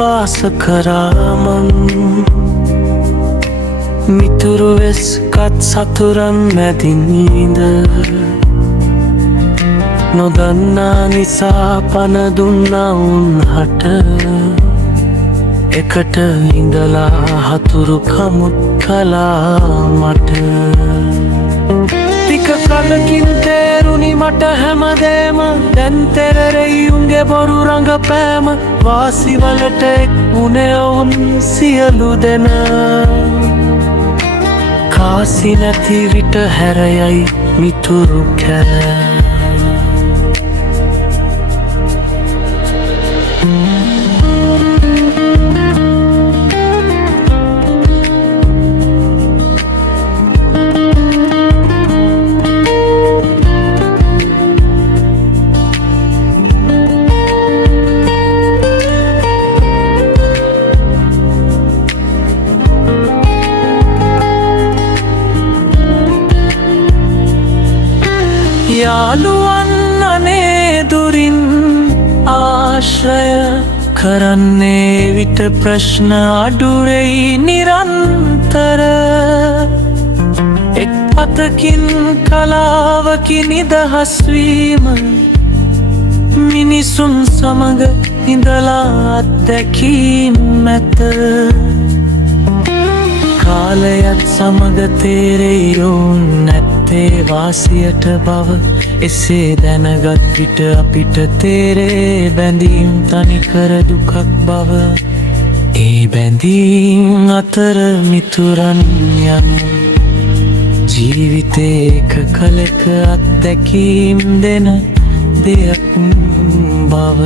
විශ්වාස කරාමන් මිතුරු වෙස්කත් සතුරන් මැදිනීද නොදන්නා නිසා පණ දුන්නා උන්හට එකට ඉඳලා හතුරු කමුත් කලා මට ටික කලකින් තේරුණි මට හැමදේම දැන් තෙරරෙයි උන්ගේ බොරු රඟපෑම වාසිවලට එක් වුණේ ඔවුන් සියලු දෙනා කාසි නැති විට හැරයයි මිතුරු කැර යාළුවන් අනේ දුරින් ආශ්‍රය කරන්නේ විට ප්‍රශ්න අඩුවෙයි නිරන්තර එක් පතකින් කලාවකින් නිදහස් වීම මිනිසුන් සමග ඉඳලා අත්දැකීම් ඇත කාලයත් සමග තේරෙයි ඔවුන් නැත්තේ වාසියට බව එසේ දැනගත් විට අපිට තේරේ බැඳීම් තනිකර දුකක් බව ඒ බැඳීම් අතර මිතුරන් යනු ජීවිතේ එක කලක අත්දැකීම් දෙන දෙයක් බව